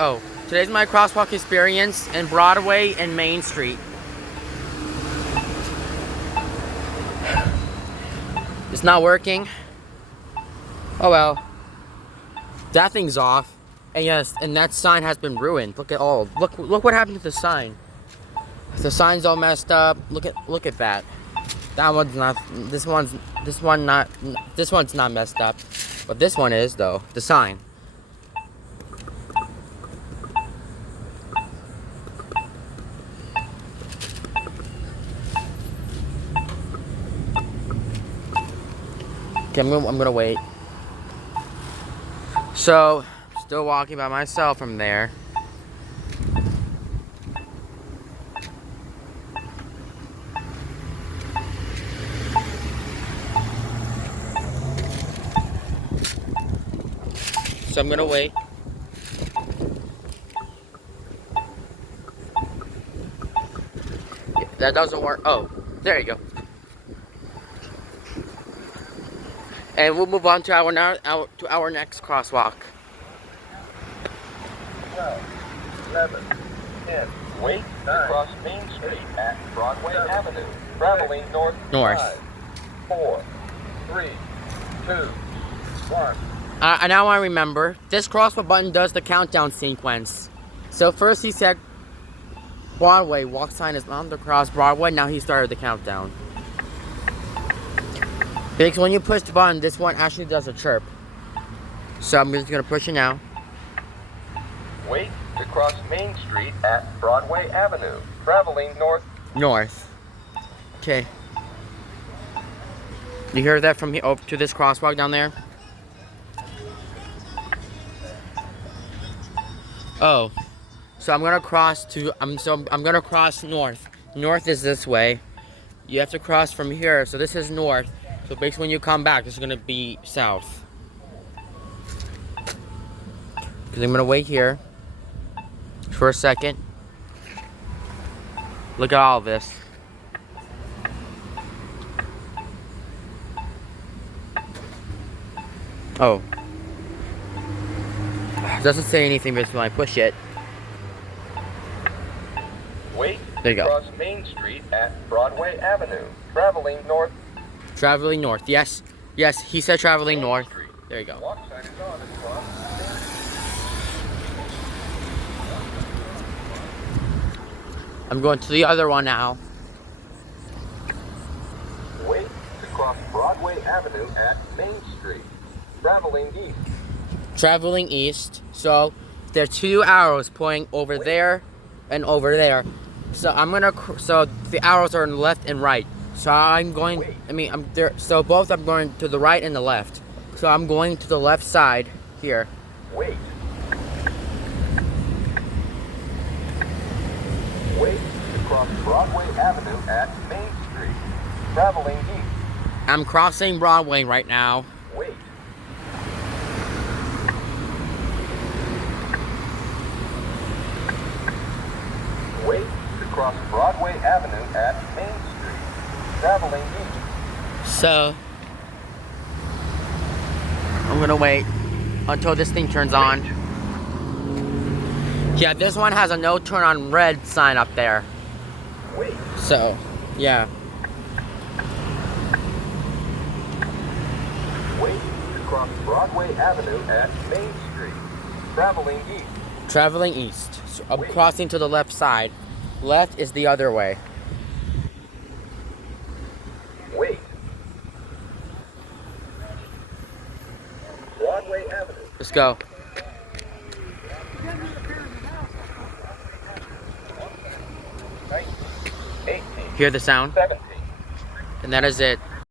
Oh, today's my crosswalk experience in Broadway and Main Street. It's not working. Oh well. That thing's off. And yes, and that sign has been ruined. Look what happened to the sign. The sign's all messed up. Look at that. That one's not this one's not messed up. But this one is though, the sign. Okay, I'm gonna wait. So, still walking by myself from there. So I'm gonna wait. Yeah, that doesn't work. Oh, there you go. And we'll move on to our next crosswalk. 12, 11, 10. Wait to cross Main Street at Broadway Avenue. Traveling north. 5, 4, 3, 2, 1. Now I remember. This crosswalk button does the countdown sequence. So first he said Broadway, walk sign is on the cross Broadway. Now he started the countdown. Because when you push the button, this one actually does a chirp. So I'm just gonna push it now. Wait to cross Main Street at Broadway Avenue. Traveling north. North. Okay. You hear that from here over to this crosswalk down there? Oh. So I'm gonna cross to I'm gonna cross north. North is this way. You have to cross from here. So this is north. So basically when you come back, this is gonna be south. Because I'm gonna wait here for a second. Look at all this. Oh. It doesn't say anything but when I push it. Wait there you to go. Cross Main Street at Broadway Avenue. Traveling north. Traveling north. Yes. Yes, he said traveling north. Street. There you go. Walk sign is on and cross. I'm going to the other one now. Wait to cross Broadway Avenue at Main Street. Traveling east. Traveling east. So there are two arrows pointing over there and over there. So I'm gonna. So the arrows are on left and right. So I'm going. I'm there. So both I'm going to the right and the left. So I'm going to the left side here. Wait. Wait to cross Broadway Avenue at Main Street. Traveling east. I'm crossing Broadway right now. Wait. Wait to cross Broadway Avenue at Main Street. Traveling east. So I'm gonna wait until this thing turns on. Yeah, this one has a no turn on red sign up there. Wait. So, yeah. Wait to cross Broadway Avenue at Main Street. Traveling east. Traveling east. So I'm crossing to the left side. Left is the other way. Wait. Broadway Avenue. Let's go. Hear the sound? 17. And that is it.